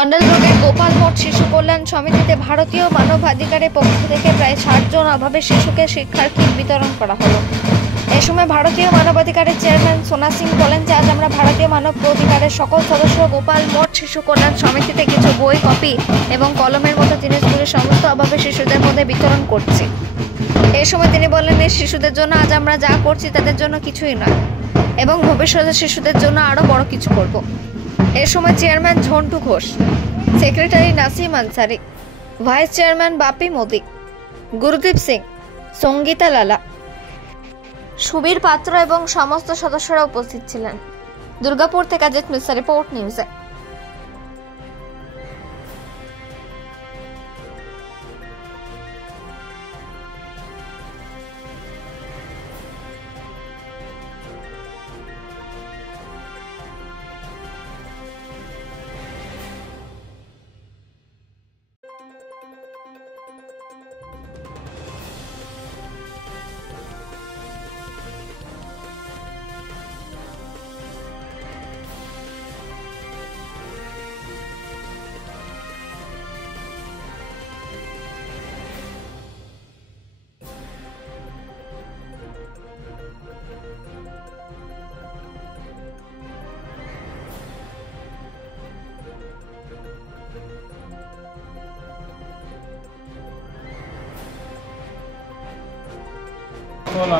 অন্ডাল রোডের গোপাল মঠ শিশু কল্যাণ সমিতিতে ভারতীয় মানবাধিকারের পক্ষ থেকে প্রায় ৬০ জন অভাবী শিশুকে শিক্ষার কিট বিতরণ করা হলো। এ সময় ভারতীয় মানবাধিকারের চেয়ারম্যান সোনা সিং বলেন যে আজ আমরা ভারতীয় মানব অধিকারের সকল সদস্য গোপাল মঠ শিশু কল্যাণ সমিতিতে কিছু বই, কপি এবং কলমের মতো জিনিসগুলি সমস্ত অভাবী শিশুদের মধ্যে বিতরণ করছি। এ সময় তিনি বলেন, এই শিশুদের জন্য আজ আমরা যা করছি তাদের জন্য কিছুই নয় এবং ভবিষ্যতে শিশুদের জন্য আরও বড় কিছু করব। এ সময় chairman Jhantu Ghosh, secretary Nasim Ansari, vice chairman Bapi Modi, Gurdeep Singh, Sangeeta Lala, Subir পাত্র এবং সমস্ত সদস্যরা উপস্থিত ছিলেন। দুর্গাপুর থেকে অজিত মিশ্রা, রিপোর্ট নিউজে।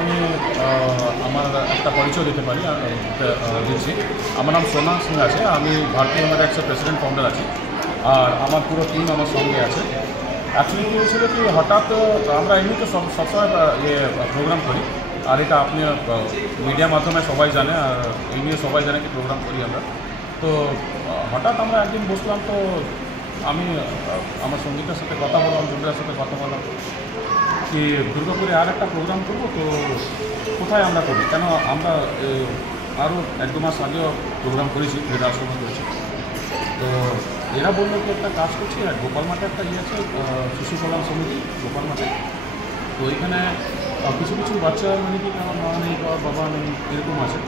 আমি আমার একটা পরিচয় দিতে পারি দিচ্ছি। আমার নাম সোনা সিং আছে, আমি ভারতীয় ম্যান রাইটসের প্রেসিডেন্ট ফাউন্ডার আছি, আর আমার পুরো টিম আমার সঙ্গে আছে। অ্যাকচুয়ালি কী হয়েছিল কি, হঠাৎ আমরা এমনিতে সবসময় প্রোগ্রাম করি, আর এটা আপনি মিডিয়ার মাধ্যমে সবাই জানে, আর এমনিও সবাই জানে কি প্রোগ্রাম করি আমরা। তো হঠাৎ আমরা একদিন বসলাম, তো আমি আমার সঙ্গীতের সাথে কথা বললাম, জুলিয়ার সাথে কথা বললাম কি দুর্গাপুরে আর একটা প্রোগ্রাম করবো, তো কোথায় আমরা করি, কেন আমরা আরও 1-2 মাস আগেও প্রোগ্রাম করেছি, ক্রীড়া আশ্রমে করেছি। তো এরা বললো কি একটা কাজ করছি, আর গোপাল মাঠে একটা আছে শিশু কল্যাণ সমিতি গোপাল মাঠে। তো ওইখানে কিছু কিছু বাচ্চা মানে কি আমার মা নেই বা বাবা নেই এরকম আছে,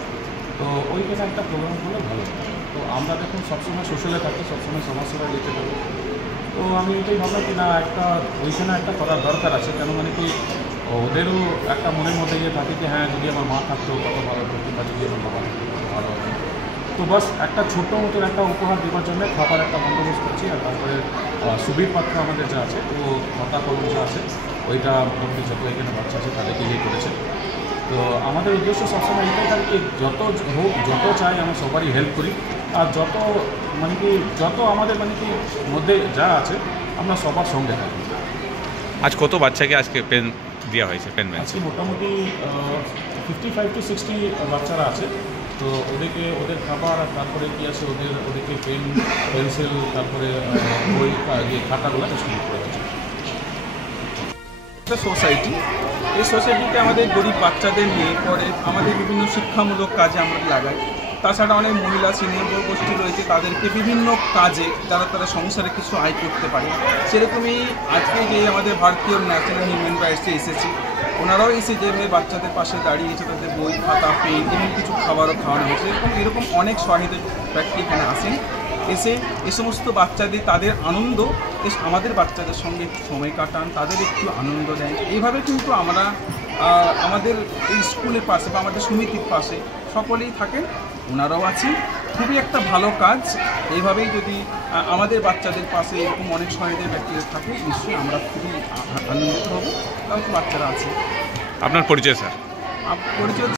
তো ওইখানে একটা প্রোগ্রাম করলে ভালো। তো আমরা দেখুন সবসময় সোশ্যালে থাকি, সবসময় সমাজসেবায় যেতে পারি। তো আমি এটাই ভাবলাম কি না, একটা ওইখানে একটা করার দরকার আছে, কেন মানে কি ওদেরও একটা মনের মধ্যে গিয়ে থাকে যে হ্যাঁ যদি আমার মা থাকতো কত ভালো করতো, বা যদি আমার বাবা থাকতো কত ভালো হতো। তো বাস একটা ছোট্ট মতন একটা উপহার দেওয়ার জন্য খাবার একটা বন্দোবস্ত করছি। আর তারপরে সুবীর পাত্র আমাদের যা আছে, ও খাতা কলম যা আছে ওইটা মোটামুটি যত এখানে বাচ্চা আছে তাদেরকে ইয়ে করেছে। তো আমাদের উদ্দেশ্য সবসময় এটাই থাকে কি যত হোক যত চাই আমরা সবারই হেল্প করি, আর যত মানে কি যত আমাদের মানে কি মধ্যে যা আছে আমরা সবার সঙ্গে থাকি। আজ কত বাচ্চাকে আজকে পেন দেওয়া হয়েছে, পেন পেন্সিল? আজকে মোটামুটি 55 to 60 বাচ্চারা আছে। তো ওদেরকে ওদের খাবার, আর তারপরে কী আছে ওদেরকে পেন পেন্সিল, তারপরে বই খাতাগুলো ডিস্ট্রিবিউট করে আছে। সোসাইটি, এই সোসাইটিতে আমাদের গরিব বাচ্চাদের নিয়ে পরে আমাদের বিভিন্ন শিক্ষামূলক কাজে আমরা লাগাই। তাছাড়া অনেক মহিলা সিনিয়র গোষ্ঠী রয়েছে, তাদেরকে বিভিন্ন কাজে তারা সংসারে কিছু আয় করতে পারে। সেরকমই আজকে যে আমাদের ভারতীয় ন্যাশনাল হিউম্যান রাইটসে এসেছি, ওনারাও এসে যেভাবে বাচ্চাদের পাশে দাঁড়িয়েছে, তাদের বই খাতা পেন এবং কিছু খাবারও খাওয়ানো হয়েছে। এরকম অনেক সহায়তা ব্যক্তি এখানে আসেন, এসে এ সমস্ত বাচ্চাদের তাদের আনন্দ, আমাদের বাচ্চাদের সঙ্গে সময় কাটান, তাদের একটু আনন্দ দেন। এইভাবে কিন্তু আমরা আমাদের এই স্কুলের পাশে বা আমাদের সমিতির পাশে সকলেই থাকেন, ওনারাও আছেন। খুবই একটা ভালো কাজ। এইভাবেই যদি আমাদের বাচ্চাদের পাশে এরকম অনেক সহায়তা ব্যক্তিদের থাকে, নিশ্চয়ই আমরা খুবই আনন্দিত হব। কারণ বাচ্চারা আছে। আপনার পরিচয় স্যার? পরিচয়